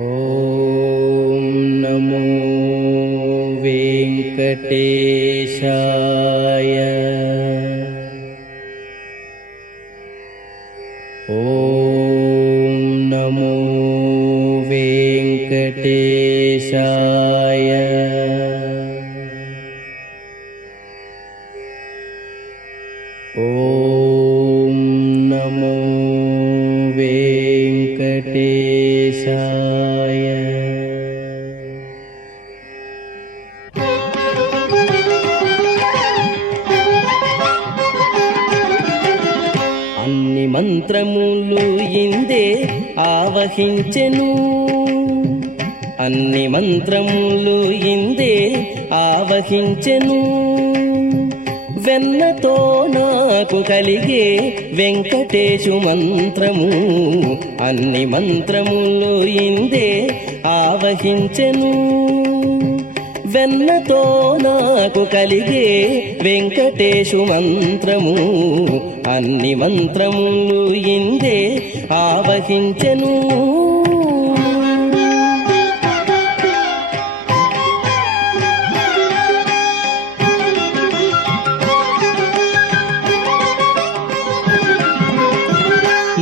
ఓం నమో వెంకటేశాయ. ఓం నమో వెంకటేశాయ. ఓం నమో వెంకటేశాయ. అన్ని మంత్రములు ఇందే ఆవహించెను, అన్ని మంత్రములు ఇందే ఆవహించెను. వెన్నతో నాకు కలిగే వెంకటేశు మంత్రము, అన్ని మంత్రములు ఇందే ఆవహించెను. వెన్నతో నాకు కలిగే వెంకటేశు మంత్రము, అన్ని మంత్రములు ఇందే ఆవహించెను.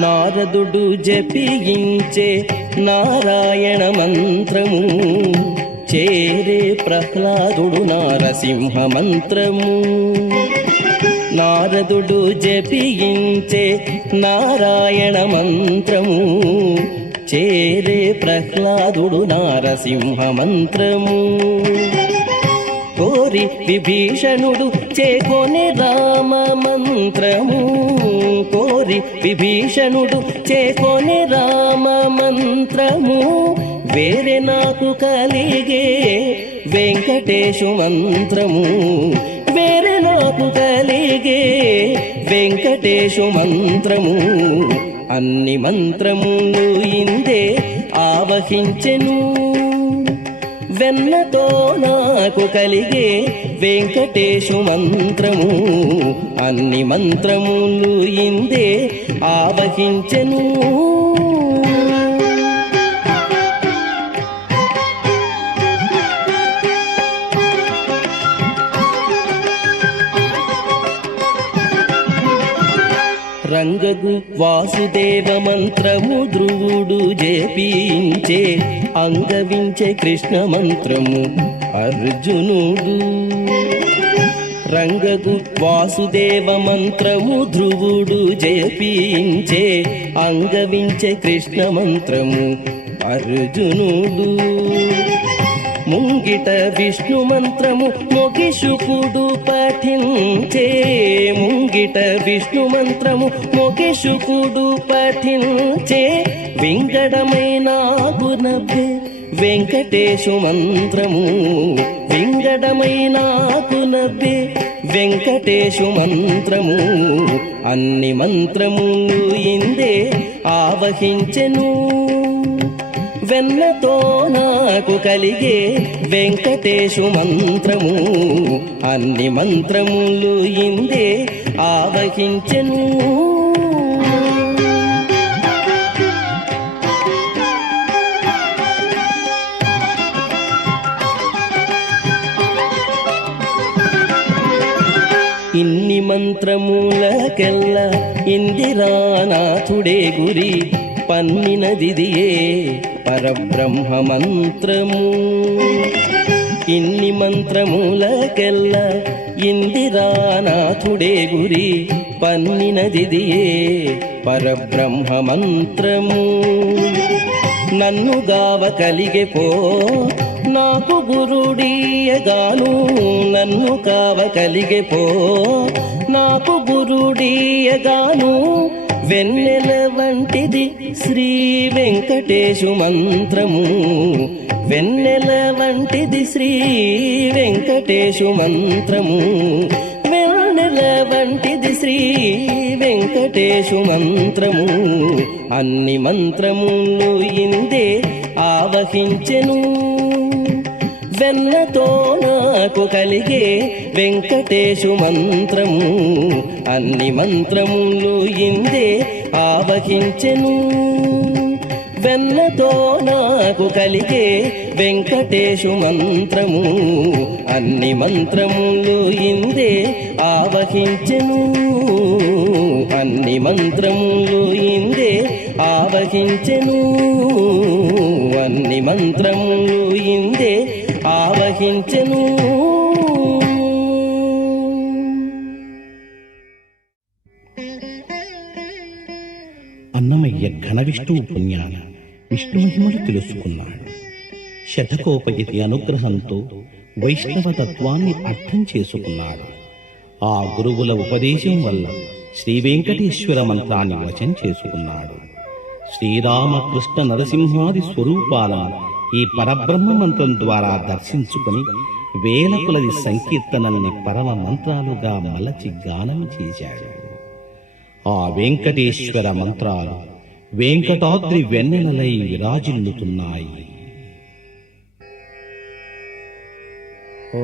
నారదుడు జపించే నారాయణ మంత్రము, చేరే ప్రహ్లాదుడు నారసింహ మంత్రము. నారదుడు జపించే నారాయణ మంత్రము, చేరే ప్రహ్లాదుడు నారసింహ మంత్రము. కోరి విభీషణుడు చేకొనే రామ మంత్రము, కోరి విభీషణుడు చేకొనే రామ మంత్రము. వేరే నాకు కలిగే వెంకటేశు మంత్రము, వేరే నాకు కలిగే వెంకటేశు మంత్రము. అన్ని మంత్రములు ఇందే ఆవహించెను. వెన్నతో నాకు కలిగే వెంకటేశు మంత్రము, అన్ని మంత్రములు ఇందే ఆవహించెను. రంగగు వాసుదేవ మంత్రము ధ్రువుడు జపించే, అంగవించే కృష్ణ మంత్రము అర్జునుడు. రంగగు వాసుదేవ మంత్రము ధ్రువుడు జపించే, అంగవించే కృష్ణ మంత్రము అర్జునుడు. ముంగిట విష్ణు మంత్రము మొగి శుకుడు పఠించే, ముంగిట విష్ణు మంత్రము మొగి శుకుడు పఠించే. వింగడమైన గుణభే వెంకటేశు మంత్రము, వింగడమైన గుణభే వెంకటేశు మంత్రము. అన్ని మంత్రములు ఇందే ఆవహించెను. వెన్నతో నాకు కలిగే వెంకటేశు మంత్రము, అన్ని మంత్రములు ఇందే ఆవహించెను. ఇన్ని మంత్రములకెల్ల ఇందిరానాథుడే గురి, పన్నినదిదియే పరబ్రహ్మ మంత్రము. ఇన్ని మంత్రములకెల్ల ఇందిరానాథుడే గురి, పన్నినదిదియే పరబ్రహ్మ మంత్రము. నన్ను గావ కలిగే పో నాకు గురుడీయగాను, నన్ను కావ కలిగే పో నాకు గురుడీయగాను. వెన్నెల వంటిది శ్రీ వెంకటేశు మంత్రము, వెన్నెల వంటిది శ్రీ వెంకటేశు మంత్రము. వెన్నెల వంటిది శ్రీ వెంకటేశు మంత్రము. అన్ని మంత్రములు ఇందే ఆవహించెను. వెన్నతో నాకు కలిగే వెంకటేశు మంత్రము, అన్ని మంత్రములు ఇందే ఆవహించెను. వెన్నతో నాకు కలిగే వెంకటేశు మంత్రము అన్ని మంత్రములు ఇందే ఆవహించెను అన్ని మంత్రములు ఇందే ఆవహించెను అన్ని మంత్రములు ఇందే ఆవహించెను. అన్నమయ్య ఘన విష్ణువు పుణ్యాన విష్ణు మహిమలు తెలుసుకున్నాడు. శతకోపయతి అనుగ్రహంతో వైష్ణవ తత్వాన్ని అర్థం చేసుకున్నాడు. ఆ గురువుల ఉపదేశం వల్ల శ్రీ వెంకటేశ్వర మంత్రాన్ని వశం చేసుకున్నాడు. శ్రీరామకృష్ణ నరసింహాది స్వరూపాలను ఈ పరబ్రహ్మ మంత్రం ద్వారా దర్శించుకుని వేల కొలది సంకీర్తనల్ని పరమ మంత్రాలుగా మలచి గానం చేశాడు. ఆ వెంకటేశ్వర మంత్రాలు వెంకటాద్రి వెన్నెలలై విరాజిల్లుతున్నాయి. ఓ